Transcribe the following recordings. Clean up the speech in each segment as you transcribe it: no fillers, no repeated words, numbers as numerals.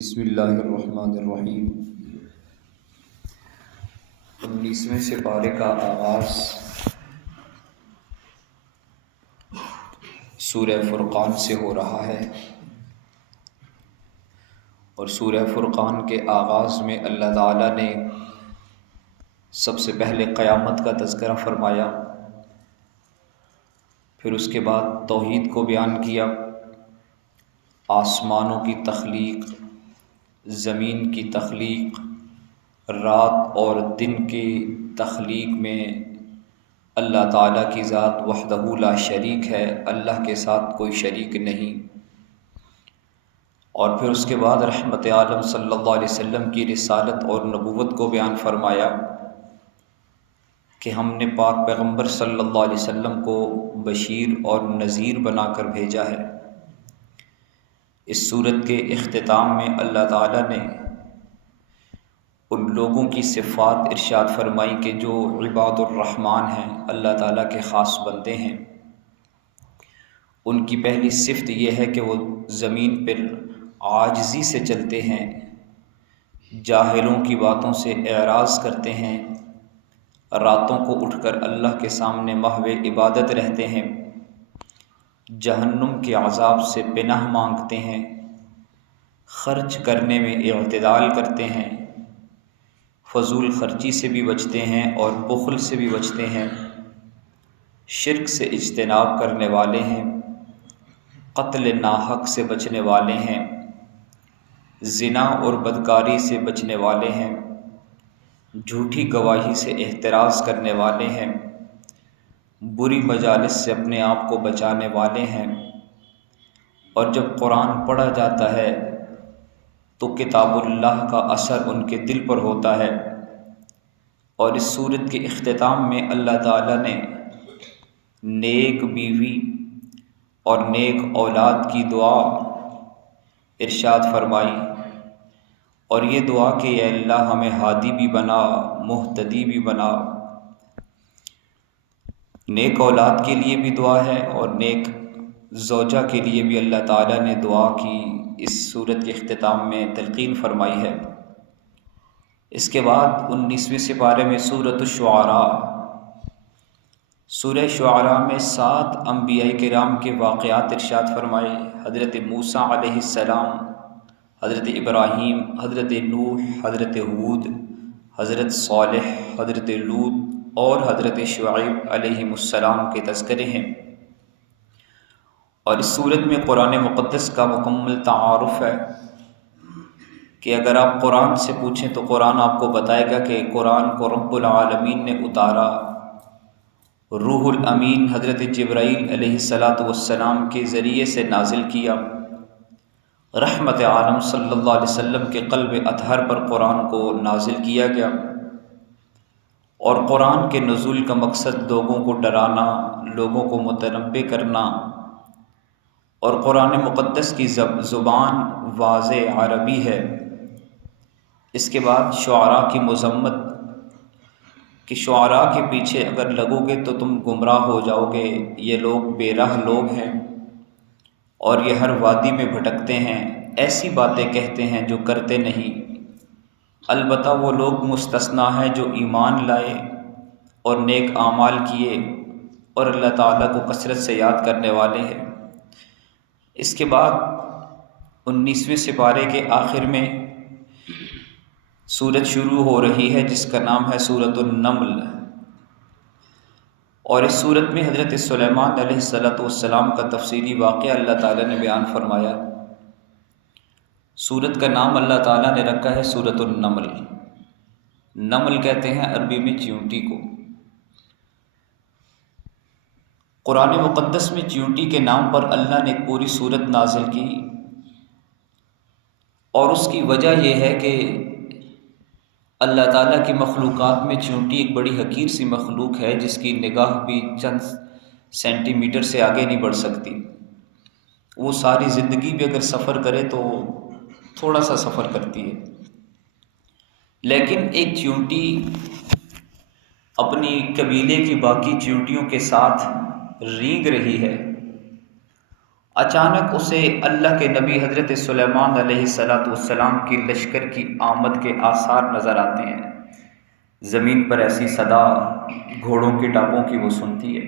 بسم اللہ الرحمن الرحیم۔ 19ویں سپارے کا آغاز سورہ فرقان سے ہو رہا ہے، اور سورہ فرقان کے آغاز میں اللہ تعالیٰ نے سب سے پہلے قیامت کا تذکرہ فرمایا، پھر اس کے بعد توحید کو بیان کیا، آسمانوں کی تخلیق، زمین کی تخلیق، رات اور دن کی تخلیق میں اللہ تعالیٰ کی ذات وحدہ لا شریک ہے، اللہ کے ساتھ کوئی شریک نہیں۔ اور پھر اس کے بعد رحمت عالم صلی اللہ علیہ وسلم کی رسالت اور نبوت کو بیان فرمایا کہ ہم نے پاک پیغمبر صلی اللہ علیہ وسلم کو بشیر اور نذیر بنا کر بھیجا ہے۔ اس صورت کے اختتام میں اللہ تعالیٰ نے ان لوگوں کی صفات ارشاد فرمائی کہ جو عباد الرحمن ہیں، اللہ تعالیٰ کے خاص بندے ہیں۔ ان کی پہلی صفت یہ ہے کہ وہ زمین پر عاجزی سے چلتے ہیں، جاہلوں کی باتوں سے اعراض کرتے ہیں، راتوں کو اٹھ کر اللہ کے سامنے محو عبادت رہتے ہیں، جہنم کے عذاب سے پناہ مانگتے ہیں، خرچ کرنے میں اعتدال کرتے ہیں، فضول خرچی سے بھی بچتے ہیں اور بخل سے بھی بچتے ہیں، شرک سے اجتناب کرنے والے ہیں، قتل ناحق سے بچنے والے ہیں، زنا اور بدکاری سے بچنے والے ہیں، جھوٹی گواہی سے احتراز کرنے والے ہیں، بری مجالس سے اپنے آپ کو بچانے والے ہیں، اور جب قرآن پڑھا جاتا ہے تو کتاب اللہ کا اثر ان کے دل پر ہوتا ہے۔ اور اس صورت کے اختتام میں اللہ تعالیٰ نے نیک بیوی اور نیک اولاد کی دعا ارشاد فرمائی، اور یہ دعا کہ اے اللہ ہمیں ہادی بھی بنا، مہتدی بھی بنا۔ نیک اولاد کے لیے بھی دعا ہے اور نیک زوجہ کے لیے بھی اللہ تعالیٰ نے دعا کی اس صورت کے اختتام میں تلقین فرمائی ہے۔ اس کے بعد 19ویں سپارے میں سورۃ الشعراء، سورہ شعراء میں 7 انبیاء کرام کے واقعات ارشاد فرمائے۔ حضرت موسیٰ علیہ السلام، حضرت ابراہیم، حضرت نوح، حضرت ہود، حضرت صالح، حضرت لوط اور حضرت شعیب علیہ السلام کے تذکرے ہیں۔ اور اس صورت میں قرآن مقدس کا مکمل تعارف ہے کہ اگر آپ قرآن سے پوچھیں تو قرآن آپ کو بتائے گا کہ قرآن کو رب العالمین نے اتارا، روح الامین حضرت جبرائیل علیہ السلام کے ذریعے سے نازل کیا، رحمت عالم صلی اللہ علیہ وسلم کے قلب اطہر پر قرآن کو نازل کیا گیا۔ اور قرآن کے نزول کا مقصد لوگوں کو ڈرانا، لوگوں کو متنبہ کرنا، اور قرآن مقدس کی زبان واضح عربی ہے۔ اس کے بعد شعراء کی مذمت کہ شعراء کے پیچھے اگر لگو گے تو تم گمراہ ہو جاؤ گے، یہ لوگ بے راہ لوگ ہیں اور یہ ہر وادی میں بھٹکتے ہیں، ایسی باتیں کہتے ہیں جو کرتے نہیں، البتہ وہ لوگ مستثنیٰ ہیں جو ایمان لائے اور نیک اعمال کیے اور اللہ تعالیٰ کو کثرت سے یاد کرنے والے ہیں۔ اس کے بعد 19ویں سپارے کے آخر میں سورت شروع ہو رہی ہے جس کا نام ہے سورۃ النمل، اور اس سورت میں حضرت سلیمان علیہ السلام کا تفصیلی واقعہ اللہ تعالیٰ نے بیان فرمایا۔ سورت کا نام اللہ تعالیٰ نے رکھا ہے سورۃ النمل۔ نمل کہتے ہیں عربی میں چیونٹی کو۔ قرآن مقدس میں چیونٹی کے نام پر اللہ نے ایک پوری سورت نازل کی، اور اس کی وجہ یہ ہے کہ اللہ تعالیٰ کی مخلوقات میں چیونٹی ایک بڑی حقیر سی مخلوق ہے جس کی نگاہ بھی چند سینٹی میٹر سے آگے نہیں بڑھ سکتی۔ وہ ساری زندگی بھی اگر سفر کرے تو تھوڑا سا سفر کرتی ہے، لیکن ایک چیونٹی اپنی قبیلے کی باقی چیونٹیوں کے ساتھ رینگ رہی ہے۔ اچانک اسے اللہ کے نبی حضرت سلیمان علیہ السلام کی لشکر کی آمد کے آثار نظر آتے ہیں۔ زمین پر ایسی صدا گھوڑوں کے ٹاپوں کی وہ سنتی ہے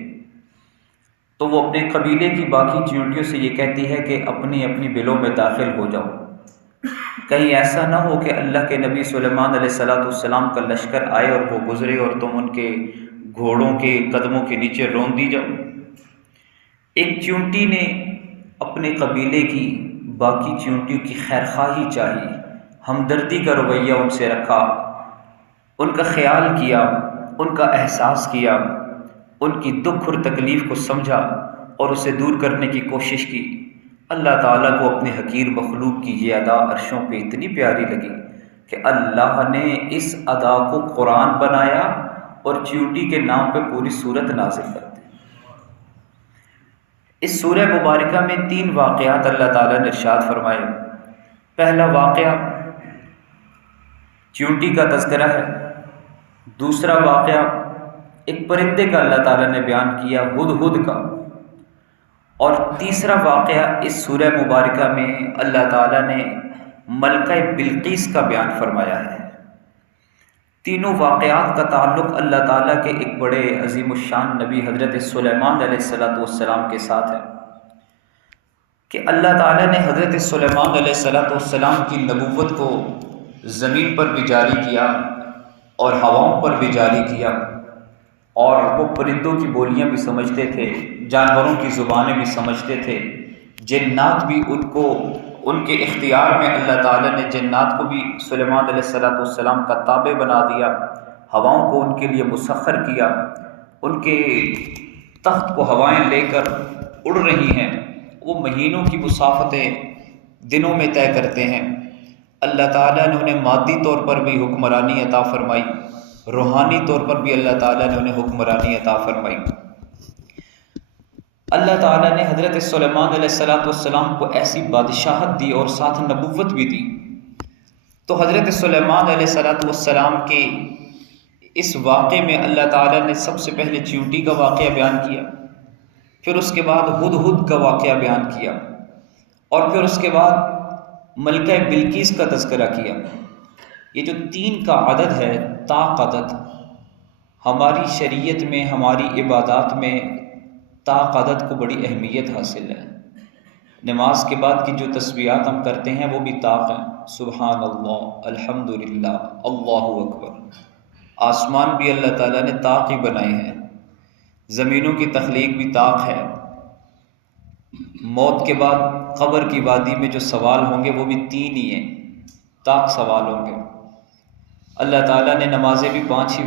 تو وہ اپنے قبیلے کی باقی چیونٹیوں سے یہ کہتی ہے کہ اپنی اپنی بلوں میں داخل ہو جاؤ، کہیں ایسا نہ ہو کہ اللہ کے نبی سلیمان علیہ السلام کا لشکر آئے اور وہ گزرے اور تم ان کے گھوڑوں کے قدموں کے نیچے روندی جاؤ۔ ایک چیونٹی نے اپنے قبیلے کی باقی چیونٹیوں کی خیرخواہی چاہی، ہمدردی کا رویہ ان سے رکھا، ان کا خیال کیا، ان کا احساس کیا، ان کی دکھ اور تکلیف کو سمجھا اور اسے دور کرنے کی کوشش کی۔ اللہ تعالیٰ کو اپنے حقیر مخلوق کی یہ ادا عرشوں پہ اتنی پیاری لگی کہ اللہ نے اس ادا کو قرآن بنایا اور چیونٹی کے نام پہ پوری سورت نازل کر دی۔ اس سورہ مبارکہ میں 3 واقعات اللہ تعالیٰ نے ارشاد فرمائے۔ پہلا واقعہ چیونٹی کا تذکرہ ہے، دوسرا واقعہ ایک پرندے کا اللہ تعالیٰ نے بیان کیا، ہدہد کا، اور تیسرا واقعہ اس سورہ مبارکہ میں اللہ تعالیٰ نے ملکہ بلقیس کا بیان فرمایا ہے۔ تینوں واقعات کا تعلق اللہ تعالیٰ کے ایک بڑے عظیم الشان نبی حضرت سلیمان علیہ السلام کے ساتھ ہے کہ اللہ تعالیٰ نے حضرت سلیمان علیہ السلام کی نبوت کو زمین پر بھی جاری کیا اور ہواؤں پر بھی جاری کیا، اور وہ پرندوں کی بولیاں بھی سمجھتے تھے، جانوروں کی زبانیں بھی سمجھتے تھے، جنات بھی ان کے اختیار میں اللہ تعالیٰ نے جنات کو بھی سلیمان علیہ السلام کا تابع بنا دیا، ہواؤں کو ان کے لیے مسخر کیا، ان کے تخت کو ہوائیں لے کر اڑ رہی ہیں، وہ مہینوں کی مسافتیں دنوں میں طے کرتے ہیں۔ اللہ تعالیٰ نے انہیں مادی طور پر بھی حکمرانی عطا فرمائی، روحانی طور پر بھی اللہ تعالیٰ نے انہیں حکمرانی عطا فرمائی۔ اللہ تعالیٰ نے حضرت سلیمان علیہ السلام کو ایسی بادشاہت دی اور ساتھ نبوت بھی دی۔ تو حضرت سلیمان علیہ السلام کے اس واقعے میں اللہ تعالیٰ نے سب سے پہلے چیونٹی کا واقعہ بیان کیا، پھر اس کے بعد ہدہد کا واقعہ بیان کیا، اور پھر اس کے بعد ملکہ بلقیس کا تذکرہ کیا۔ یہ جو 3 کا عدد ہے، طاق عدد، ہماری شریعت میں، ہماری عبادات میں طاق عدد کو بڑی اہمیت حاصل ہے۔ نماز کے بعد کی جو تسبیحات ہم کرتے ہیں وہ بھی طاق ہیں، سبحان اللہ، الحمدللہ، اللہ اکبر۔ آسمان بھی اللہ تعالیٰ نے طاق ہی بنائے ہیں، زمینوں کی تخلیق بھی طاق ہے، موت کے بعد قبر کی وادی میں جو سوال ہوں گے وہ بھی 3 ہی ہیں، طاق سوال ہوں گے۔ اللہ تعالیٰ نے نمازیں بھی 5 ہی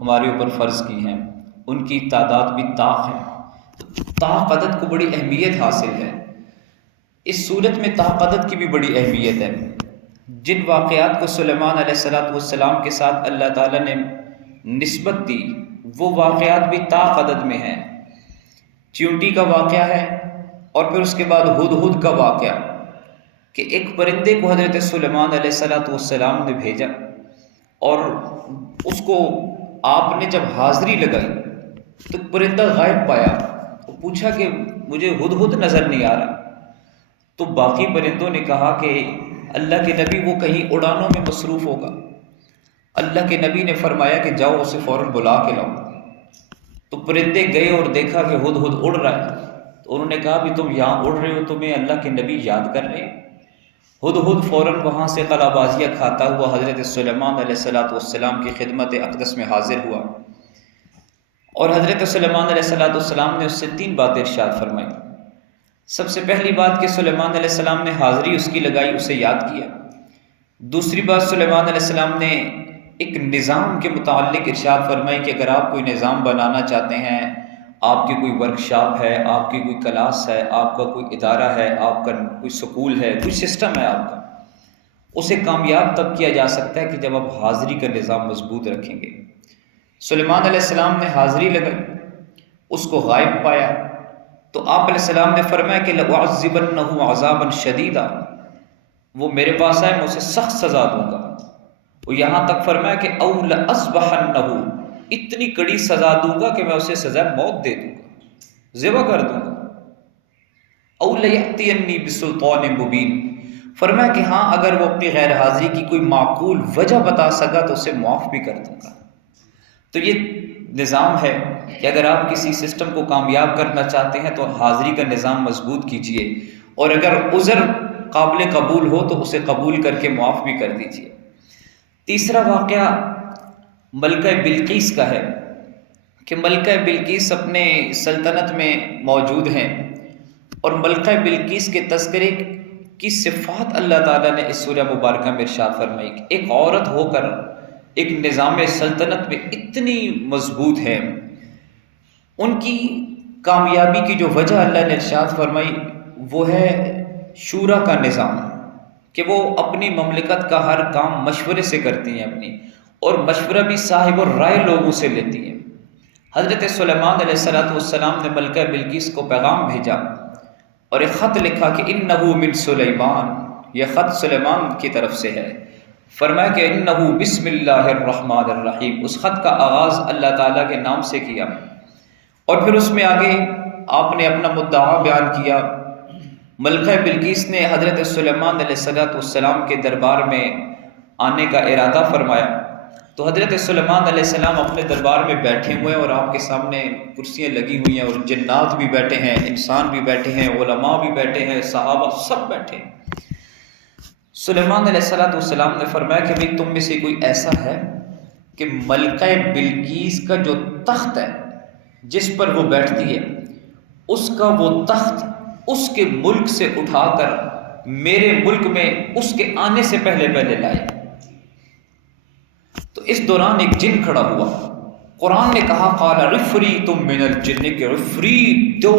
ہمارے اوپر فرض کی ہیں، ان کی تعداد بھی طاق ہے۔ طاق عدد کو بڑی اہمیت حاصل ہے۔ اس صورت میں طاق عدد کی بھی بڑی اہمیت ہے۔ جن واقعات کو سلیمان علیہ السلام کے ساتھ اللہ تعالیٰ نے نسبت دی وہ واقعات بھی طاق عدد میں ہیں۔ چیونٹی کا واقعہ ہے، اور پھر اس کے بعد ہدہد کا واقعہ کہ ایک پرندے کو حضرت سلیمان علیہ السلام نے بھیجا، اور اس کو آپ نے جب حاضری لگائی تو پرندہ غائب پایا، وہ پوچھا کہ مجھے ہدہد نظر نہیں آ رہا، تو باقی پرندوں نے کہا کہ اللہ کے نبی وہ کہیں اڑانوں میں مصروف ہوگا۔ اللہ کے نبی نے فرمایا کہ جاؤ اسے فوراً بلا کے لاؤ۔ تو پرندے گئے اور دیکھا کہ ہدہد اڑ رہا ہے، تو انہوں نے کہا بھی تم یہاں اڑ رہے ہو، تمہیں اللہ کے نبی یاد کر رہے ہیں۔ ہدہد فوراً وہاں سے قلا بازیاں کھاتا ہوا حضرت سلیمان علیہ السلام کی خدمت اقدس میں حاضر ہوا، اور حضرت سلیمان علیہ السلام نے اس سے 3 باتیں ارشاد فرمائی۔ سب سے پہلی بات کہ سلیمان علیہ السلام نے حاضری اس کی لگائی، اسے یاد کیا۔ دوسری بات، سلیمان علیہ السلام نے ایک نظام کے متعلق ارشاد فرمائی کہ اگر آپ کوئی نظام بنانا چاہتے ہیں، آپ کی کوئی ورکشاپ ہے، آپ کی کوئی کلاس ہے، آپ کا کوئی ادارہ ہے، آپ کا کوئی سکول ہے، کوئی سسٹم ہے آپ کا، اسے کامیاب تب کیا جا سکتا ہے کہ جب آپ حاضری کا نظام مضبوط رکھیں گے۔ سلیمان علیہ السلام نے حاضری لگائی، اس کو غائب پایا، تو آپ علیہ السلام نے فرمایا کہ لَأُعَذِّبَنَّهُ عَذَابًا شَدِيدًا، وہ میرے پاس آئے میں اسے سخت سزا دوں گا۔ وہ یہاں تک فرمایا کہ اَوْ لَأَذْبَحَنَّهُ، اتنی کڑی سزا دوں گا کہ میں اسے سزا موت دے دوں گا، ذبح کر دوں گا۔ او لیأتینی بسلطان مبین، فرمایا کہ ہاں اگر وہ اپنی غیر حاضری کی کوئی معقول وجہ بتا سکا تو اسے معاف بھی کر دوں گا۔ تو یہ نظام ہے کہ اگر آپ کسی سسٹم کو کامیاب کرنا چاہتے ہیں تو حاضری کا نظام مضبوط کیجئے، اور اگر عذر قابل قبول ہو تو اسے قبول کر کے معاف بھی کر دیجئے۔ تیسرا واقعہ ملکہ بلقیس کا ہے کہ ملکہ بلقیس اپنے سلطنت میں موجود ہیں، اور ملکہ بلقیس کے تذکرے کی صفات اللہ تعالیٰ نے اس سورہ مبارکہ میں ارشاد فرمائی کہ ایک عورت ہو کر ایک نظام سلطنت میں اتنی مضبوط ہے۔ ان کی کامیابی کی جو وجہ اللہ نے ارشاد فرمائی وہ ہے شورا کا نظام، کہ وہ اپنی مملکت کا ہر کام مشورے سے کرتی ہیں اپنی، اور مشورہ بھی صاحب الرائے لوگوں سے لیتی ہیں۔ حضرت سلیمان علیہ السلام نے ملکہ بلقیس کو پیغام بھیجا اور ایک خط لکھا کہ انہو من سلیمان، یہ خط سلیمان کی طرف سے ہے۔ فرمایا کہ انہو بسم اللہ الرحمن الرحیم، اس خط کا آغاز اللہ تعالیٰ کے نام سے کیا، اور پھر اس میں آگے آپ نے اپنا مدعا بیان کیا۔ ملکہ بلقیس نے حضرت سلیمان علیہ السلام کے دربار میں آنے کا ارادہ فرمایا، تو حضرت سلیمان علیہ السلام اپنے دربار میں بیٹھے ہوئے ہیں، اور آپ کے سامنے کرسیاں لگی ہوئی ہیں، اور جنات بھی بیٹھے ہیں، انسان بھی بیٹھے ہیں، علماء بھی بیٹھے ہیں، صحابہ سب بیٹھے ہیں۔ سلیمان علیہ السلام نے فرمایا کہ بھئی تم میں سے کوئی ایسا ہے کہ ملکہ بلقیس کا جو تخت ہے جس پر وہ بیٹھتی ہے، اس کا وہ تخت اس کے ملک سے اٹھا کر میرے ملک میں اس کے آنے سے پہلے لائے۔ تو اس دوران ایک جن کھڑا ہوا، قرآن نے کہا قال عفریت من الجن، کہ عفریت دو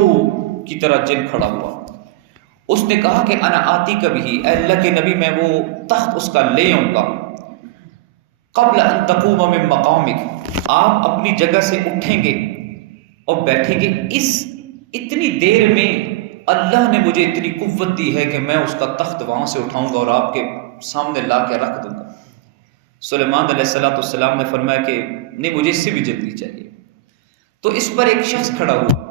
کی طرح جن کھڑا ہوا۔ اس نے کہا کہ انا آتی کبھی، اے اللہ کے نبی میں وہ تخت اس کا لے آؤں گا، قبل ان تقوم من مقامک، آپ اپنی جگہ سے اٹھیں گے اور بیٹھیں گے، اس اتنی دیر میں اللہ نے مجھے اتنی قوت دی ہے کہ میں اس کا تخت وہاں سے اٹھاؤں گا اور آپ کے سامنے لا کے رکھ دوں گا۔ سلیمان علیہ السلام نے فرمایا کہ نہیں، مجھے اس سے بھی جلدی چاہیے۔ تو اس پر ایک شخص کھڑا ہوا،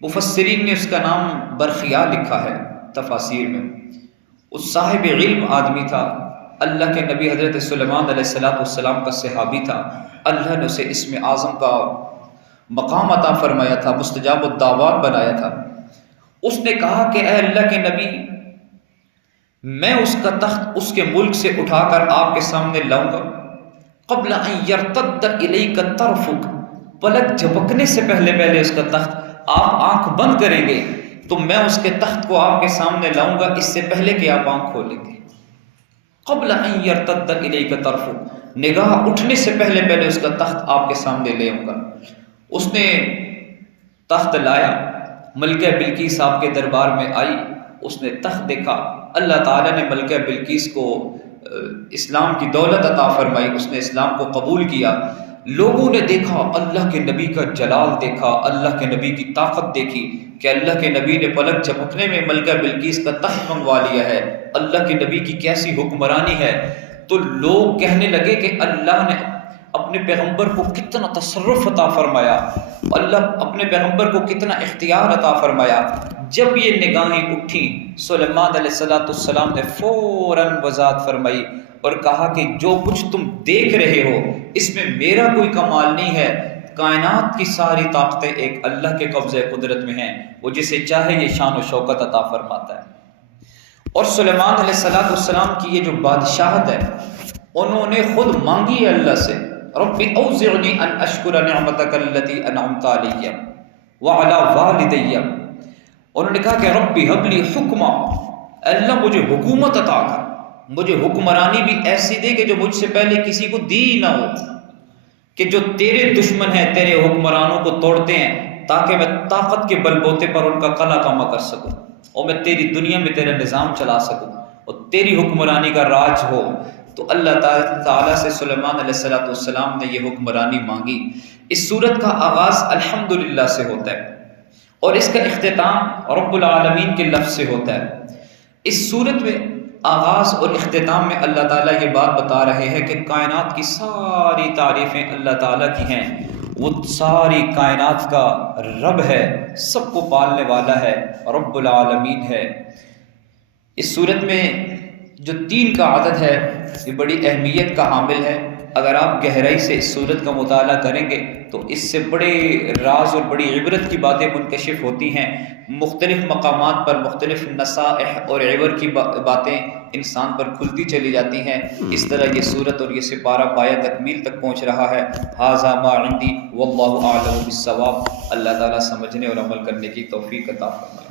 مفسرین نے اس کا نام برخیا لکھا ہے تفاسیر میں۔ اس صاحب علم آدمی تھا، اللہ کے نبی حضرت سلیمان علیہ السلام کا صحابی تھا، اللہ نے اسے اسم اعظم کا مقام عطا فرمایا تھا، مستجاب الدعوات بنایا تھا۔ اس نے کہا کہ اے اللہ کے نبی، میں اس کا تخت اس کے ملک سے اٹھا کر آپ کے سامنے لاؤں گا، قبل ان یرتد الیک طرفک، پلک جھپکنے سے پہلے اس کا تخت، آپ آنکھ بند کریں گے تو میں اس کے تخت کو آپ کے سامنے لاؤں گا اس سے پہلے کہ آپ آنکھ کھولیں گے۔ قبل ان یرتد الیک طرفک، نگاہ اٹھنے سے پہلے اس کا تخت آپ کے سامنے لے آؤں گا۔ اس نے تخت لایا، ملکہ بلقیس آپ کے دربار میں آئی، اس نے تخت دیکھا، اللہ تعالیٰ نے ملکہ بلقیس کو اسلام کی دولت عطا فرمائی، اس نے اسلام کو قبول کیا۔ لوگوں نے دیکھا، اللہ کے نبی کا جلال دیکھا، اللہ کے نبی کی طاقت دیکھی کہ اللہ کے نبی نے پلک جھپکنے میں ملکہ بلقیس کا تخت منگوا لیا ہے، اللہ کے نبی کی کیسی حکمرانی ہے۔ تو لوگ کہنے لگے کہ اللہ نے اپنے پیغمبر کو کتنا تصرف عطا فرمایا، اللہ اپنے پیغمبر کو کتنا اختیار عطا فرمایا۔ جب یہ نگاہیں اٹھیں، سلیمان علیہ السلام نے فوراً وضاحت فرمائی اور کہا کہ جو کچھ تم دیکھ رہے ہو اس میں میرا کوئی کمال نہیں ہے، کائنات کی ساری طاقتیں ایک اللہ کے قبضہ قدرت میں ہیں، وہ جسے چاہے یہ شان و شوکت عطا فرماتا ہے۔ اور سلیمان علیہ السلام کی یہ جو بادشاہت ہے، انہوں نے خود مانگی ہے اللہ سے، رب اوزعنی ان اشکر نعمتک التی انعمت علی وعلی والدی، انہوں نے کہا کہ ربی حب لی حکما، اللہ مجھے حکومت عطا کر، مجھے حکمرانی بھی ایسی دے کہ جو مجھ سے پہلے کسی کو دی نہ ہو، کہ جو تیرے دشمن ہیں تیرے حکمرانوں کو توڑتے ہیں، تاکہ میں طاقت کے بل بوتے پر ان کا قلع کما کر سکوں اور میں تیری دنیا میں تیرا نظام چلا سکوں اور تیری حکمرانی کا راج ہو۔ تو اللہ تعالیٰ سے سلیمان علیہ السلام نے یہ حکمرانی مانگی۔ اس سورت کا آغاز الحمدللہ سے ہوتا ہے اور اس کا اختتام رب العالمین کے لفظ سے ہوتا ہے۔ اس سورت میں آغاز اور اختتام میں اللہ تعالیٰ یہ بات بتا رہے ہیں کہ کائنات کی ساری تعریفیں اللہ تعالیٰ کی ہیں، وہ ساری کائنات کا رب ہے، سب کو پالنے والا ہے، رب العالمین ہے۔ اس صورت میں جو 3 کا عدد ہے یہ بڑی اہمیت کا حامل ہے۔ اگر آپ گہرائی سے اس صورت کا مطالعہ کریں گے تو اس سے بڑے راز اور بڑی عبرت کی باتیں منکشف ہوتی ہیں۔ مختلف مقامات پر مختلف نصائح اور عبر کی باتیں انسان پر کھلتی چلی جاتی ہیں۔ اس طرح یہ صورت اور یہ سپارہ پایہ تکمیل تک پہنچ رہا ہے۔ ھذا ما عندی واللہ اعلم بالصواب۔ اللہ تعالیٰ سمجھنے اور عمل کرنے کی توفیق عطا فرمائے۔